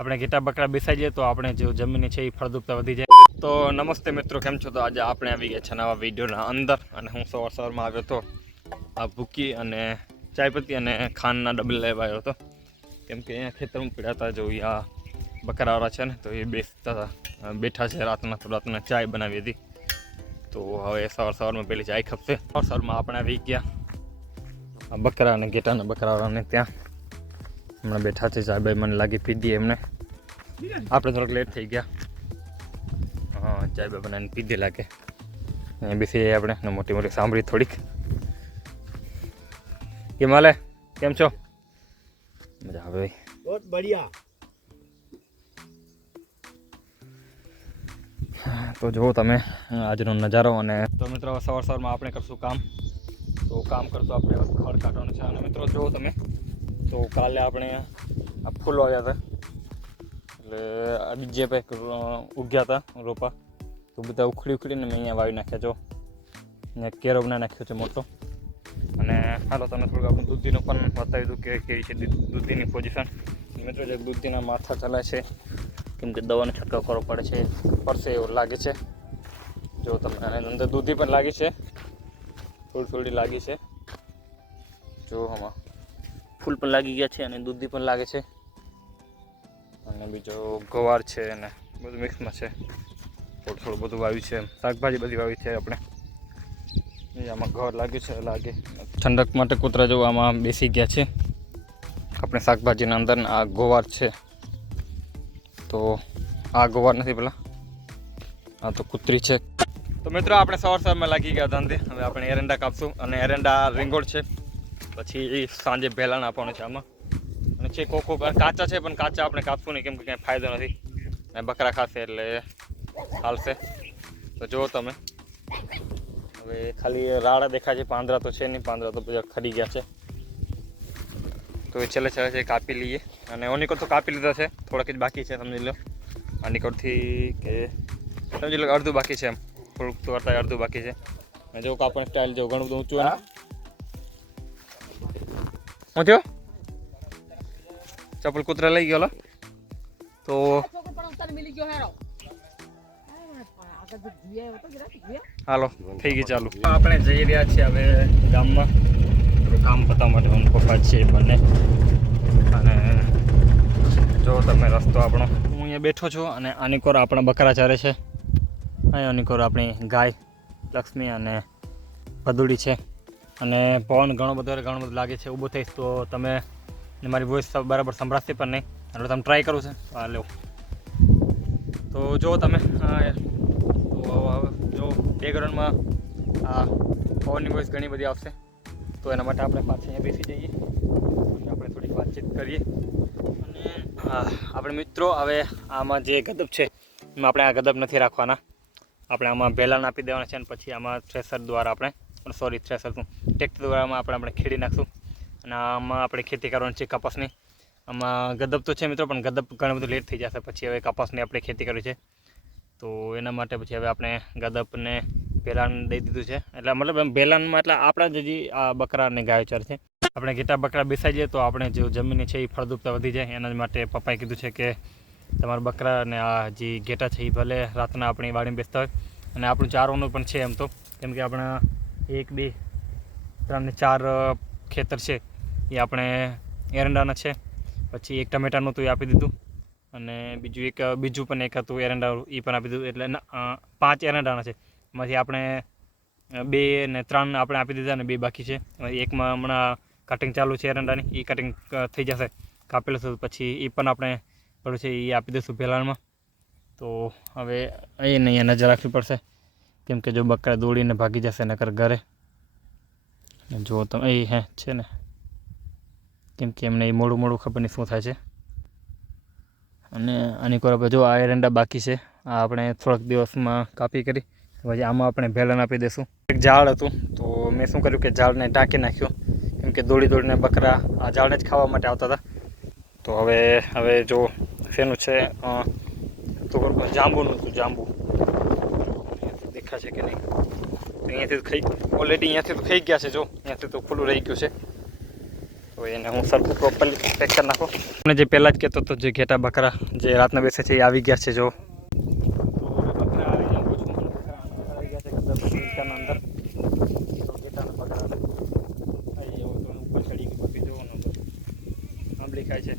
આપણે ઘેટા બકરા બેસાઈ જઈએ તો આપણે જે જમીન છે એ ફળદ્રુપતા વધી જાય. તો નમસ્તે મિત્રો, કેમ છો? તો આજે આપણે આવી ગયા છે નવા વિડીયોના અંદર અને હું સવારમાં આવ્યો હતો આ ભૂકી અને ચાયપત્તી અને ખાંડના ડબલ લેવા આવ્યો હતો, કેમ કે અહીંયા ખેતરમાં પીડા હતા. જો આ બકરાવાળા છે ને, તો એ બેઠા છે રાતના, તો રાતના ચાય બનાવી હતી. તો હવે સવારમાં પેલી ચાય ખપશે. સવારમાં આપણે આવી ગયા આ બકરા અને ઘેટાના બકરાવાળાને ત્યાં. હમણાં બેઠા છે ચાય બાય, મને લાગી પીધી એમને. આપણે થોડોક લેટ થઈ ગયા. હા, ચાય બાય બનાવીને પીધી લાગે. અહીંયા બેસી આપણે મોટી મોટી સાંભળી થોડીક. કેમ હાલે? કેમ છો? મજા આવે ભાઈ, बहुत बढ़िया. તો જુઓ તમે આજનો નજારો. અને તો મિત્રો સવારમાં આપણે કરશું કામ. તો કામ કરશું આપણે ખડ કાઢવાનું છે. અને મિત્રો જુઓ તમે, તો કાલે આપણે આ ફૂલો આવ્યા હતા, એટલે આ બીજે કંઈક ઉગ્યા હતા રોપા, તો બધા ઉખડીને મેં અહીંયા વાવી નાખ્યા. જો અહીંયા કેરો બનાવી નાખ્યો છે મોટો. અને હાલો તમને થોડુંક આપણું દૂધીનું પણ બતાવી દઉં કે કેવી છે દૂધીની પોઝિશન. મિત્રો જે દૂધીના માથા ચલાય છે, કેમ કે દવાનો છંટકાવ કરવો પડશે એવું લાગે છે. જો તમને અંદર દૂધી પણ લાગી છે, થોડી લાગી છે. જો આમાં ફૂલ પણ લાગી ગયા છે અને દૂધી પણ લાગે છે. અને બીજો ગવાર છે અને બધું મિક્સમાં છે. થોડું બધું વાવ્યું છે, શાકભાજી બધી વાવી છે આપણે. આમાં ઘર લાગ્યું છે, લાગે ઠંડક માટે કૂતરા જેવું આમાં બેસી ગયા છે આપણે શાકભાજીના અંદર. આ ગોવાર છે, તો આ ગોવાર નથી પેલા, આ તો કૂતરી છે. તો મિત્રો આપણે સવારમાં લાગી ગયા ધંધે. હવે આપણે એરંડા કાપશું અને એરંડા રીંગોળ છે, પછી સાંજે ભેલાણ આપવાનું છે આમાં. અને છે કોકો કાચા છે, પણ કાચા આપણે કાપશું નહીં, કેમ કે કંઈ ફાયદો નથી. અને બકરા ખાશે એટલે ચાલશે. તો જુઓ તમે, હવે ખાલી રાડા દેખાય છે, પાંદડા તો છે નહીં. પાંદડા તો બધા ખરી ગયા છે. તો એ છેલ્લે છે કાપી લઈએ. અને ઓનિકોર તો કાપી લીધા છે, થોડાક જ બાકી છે સમજી લો. ઓનિકોરથી કે સમજી લો અડધું બાકી છે, એમ થોડુંક તો કરતા અડધું બાકી છે. અને જો કાપવાની સ્ટાઇલ જો ઘણું બધું ઊંચું. હું થયો ચપ્પલ કૂતરા લઈ ગયો. તો હાલો થઈ ગઈ ચાલુ. આપણે જઈ રહ્યા છીએ હવે ગામમાં. થોડું કામ પતાવવા માટે હું પપ્પા છે બંને. અને જો તમે રસ્તો આપણો, હું અહીંયા બેઠો છું અને આની કોર આપણા બકરા ચારે છે. અહીં આની કોર આપણી ગાય લક્ષ્મી અને ભદુડી છે. અને પવન ઘણો બધું લાગે છે. ઊભું થઈશ તો તમે મારી વોઇસ બરાબર સંભળાશે પણ નહીં. એટલે તમે ટ્રાય કરું છે. હા લો, તો જો તમે જો બેકગ્રાઉન્ડમાં આ પવનની વોઇસ ઘણી બધી આવશે. તો એના માટે આપણે પાછળ અહીંયા બેસી જઈએ અને આપણે થોડીક વાતચીત કરીએ. અને આપણે મિત્રો હવે આમાં જે ગદબ છે એમાં આપણે આ ગદબ નથી રાખવાના. આપણે આમાં ભેલાણ આપી દેવાના છે. અને પછી આમાં થ્રેસર દ્વારા ટ્રેક્ટર દ્વારા આપણે ખેડી નાખશું. અને આમાં આપણે ખેતી કરવાની છે કપાસની. આમાં ગદબ તો છે મિત્રો, પણ ગદબ ઘણું બધું લેટ થઈ જશે. પછી હવે કપાસની આપણે ખેતી કરવી છે, તો એના માટે પછી હવે આપણે ગદબને ભેલાણ દઈ દીધું છે. એટલે મતલબ એમ ભેલાણમાં એટલે આપણા જ હજી આ બકરા અને ગાય ચાર છે. આપણે ઘેટા બકરા બેસાઈ જઈએ તો આપણે જે જમીન છે એ ફળદ્રુપતા વધી જાય. એના માટે પપ્પાએ કીધું છે કે તમારા બકરા અને આ જે ઘેટા છે એ ભલે રાતના આપણી વાડીમાં બેસતા હોય. અને આપણું ચારોનું પણ છે એમ તો, કેમ કે આપણા 1 2 3 ને 4 ખેતર છે એ આપણે એરંડાના છે. પછી એક ટમેટાનું તો એ આપી દીધું. અને બીજું પણ એક હતું એરંડા, એ પણ આપી દીધું. એટલે 5 એરંડાના છે. એમાંથી આપણે 2 ને 3 આપણે આપી દીધા, અને 2 બાકી છે. એકમાં હમણાં કટિંગ ચાલુ છે એરંડાની, એ કટિંગ થઈ જશે, કાપેલું છે. પછી એ પણ આપણે પડ્યું છે, એ આપી દઈશું ભેલાણમાં. તો હવે એને અહીંયા નજર રાખવી પડશે, કેમ કે જો બકરા દોડીને ભાગી જશે નકર ઘરે. જો તમે છે ને, કેમ કે એમને એ મોડું ખબર નહીં શું થાય છે. અને આની કોર જો આ એરંડા બાકી છે, આ આપણે થોડાક દિવસમાં કાપી કરી પછી આમાં આપણે ભેલાણ આપી દઈશું. એક ઝાડ હતું, તો મેં શું કર્યું કે ઝાડને ઢાંકી નાખ્યું, કેમ કે દોડીને બકરા આ ઝાડને જ ખાવા માટે આવતા હતા. તો હવે જો શેનું છે, તો જાંબુનું હતું. જાંબુ દેખાશે કે નહીં? અહીંયાથી ઓલરેડી અહીંયાથી તો ખાઈ ગયા છે. જો અહીંયાથી તો ખુલ્લું રહી ગયું છે. તો એને હું સરખું પ્રોપરલી પેક કરી નાખો. મને જે પહેલાં જ કહેતો હતો જે ઘેટા બકરા જે રાતના બેસે છે એ આવી ગયા છે. જો બકરા આવી ગયા છું, બકરા આવી ગયા છે અંદર તો ઘેટાના બકરા આવી જાવ તો ઉપર ચડી ગઈ બકરી જોવાનું આંબલી ખાય છે.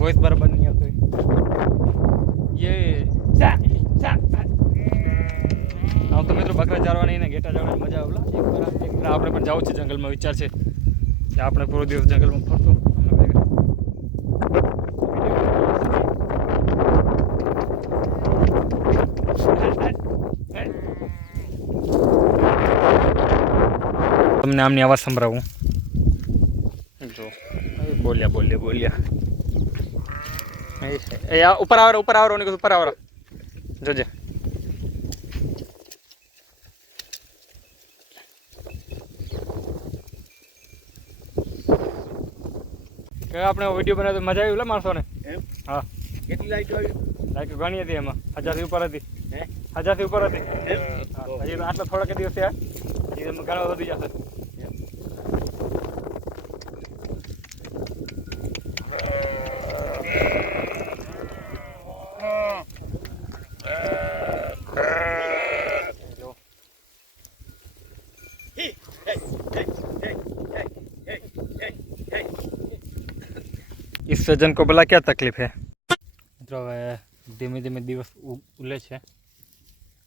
વોઇસ બરાબર નહીં આવતો આમ તો મિત્રો બકરા ચારવાની ને ઘેટા ચારવાની મજા આવે. એક વાર આપણે પણ જવું છે જંગલમાં. વિચાર છે કે આપણે પૂરો દિવસ જંગલમાં ફરશું. તમને આમની અવાજ સંભળાવું. જો બોલ્યા ઉપર આવરો ઉપર આવરો જોજે. આપણે વિડીયો બનાવ્યો મજા આવી માણસો ને. હા કેટલી લાઈક ઘણી હતી એમાં 1000 થી ઉપર હતી. 1000 થી ઉપર હતી. હજી આટલા થોડાક દિવસ થયા ઘણા વધી જશે. इस सज्जन को बोला क्या तकलीफ है. મિત્રો હવે ધીમે ધીમે દિવસ ઉલે છે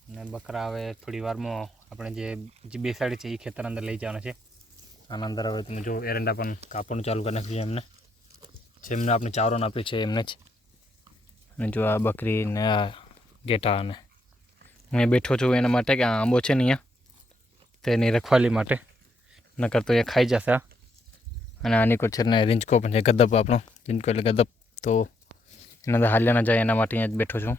અને બકરા હવે થોડી વારમાં આપણે જે બેસાડી છે એ ખેતર અંદર લઈ જવાના છે. આના અંદર હવે તમે જો એરંડા પણ કાપવાનું ચાલુ કરી નાખ્યું છે એમને, જેમને આપણે ચારો આપ્યો છે એમને જ. અને જો આ બકરી ને આ ઘેટા અને હું બેઠો છું એના માટે કે આ આંબો છે ને અહીંયા તેની રખવાલી માટે, નકર તો એ ખાઈ જશે. અને આની કોઈ છે ને રીંચકો પણ છે, ગદપ આપણો રીંચકો એટલે ગદપ, તો એના અંદર હાલ્યા ના જાય એના માટે અહીંયા જ બેઠો છું.